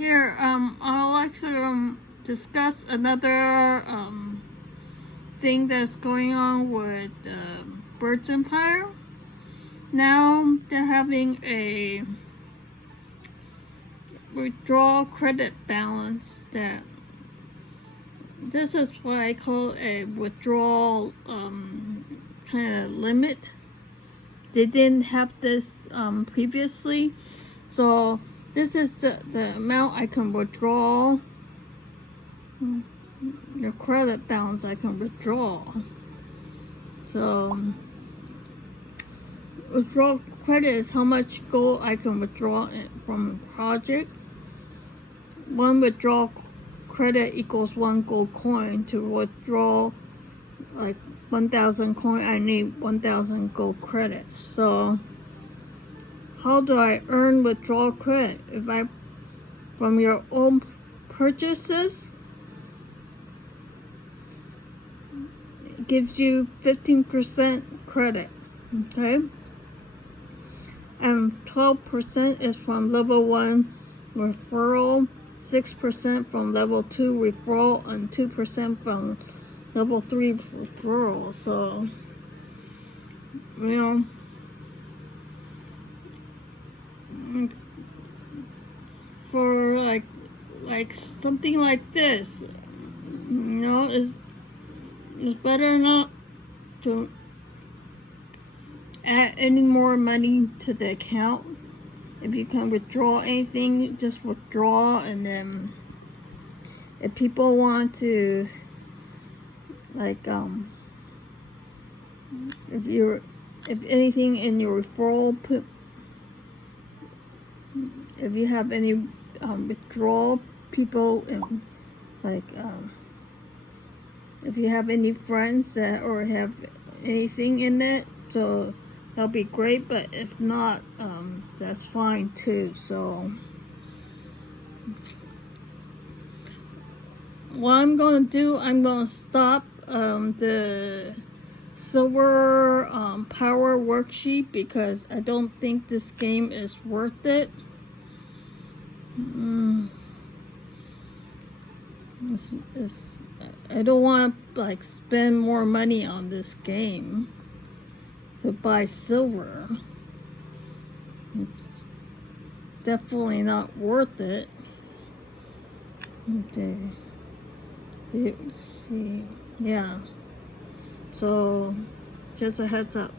Here, I'll actually discuss another thing that's going on with Birds Empire. Now they're having a withdrawal credit balance that this is what I call a withdrawal kind of limit. They didn't have this previously, so this is the amount I can withdraw, your credit balance I can withdraw. So withdrawal credit is how much gold I can withdraw from a project. One withdrawal credit equals 1 gold coin. To withdraw like 1,000 coin, I need 1,000 gold credit. So how do I earn withdrawal credit? If I from your own purchases, it gives you 15% credit, okay? And 12% is from level 1 referral, 6% from level 2 referral, and 2% from level 3 referral. So, you know, for like something like this, you know, it's better not to add any more money to the account. If you can withdraw anything, just withdraw, and then if people want to like if anything in your referral, if you have any withdrawal people, and like if you have any friends that or have anything in it, so that'll be great. But if not, that's fine too. So what I'm gonna do, I'm gonna stop the silver power worksheet because I don't think this game is worth it. I don't want to like spend more money on this game to buy silver. It's definitely not worth it. Okay. Yeah. So just a heads up.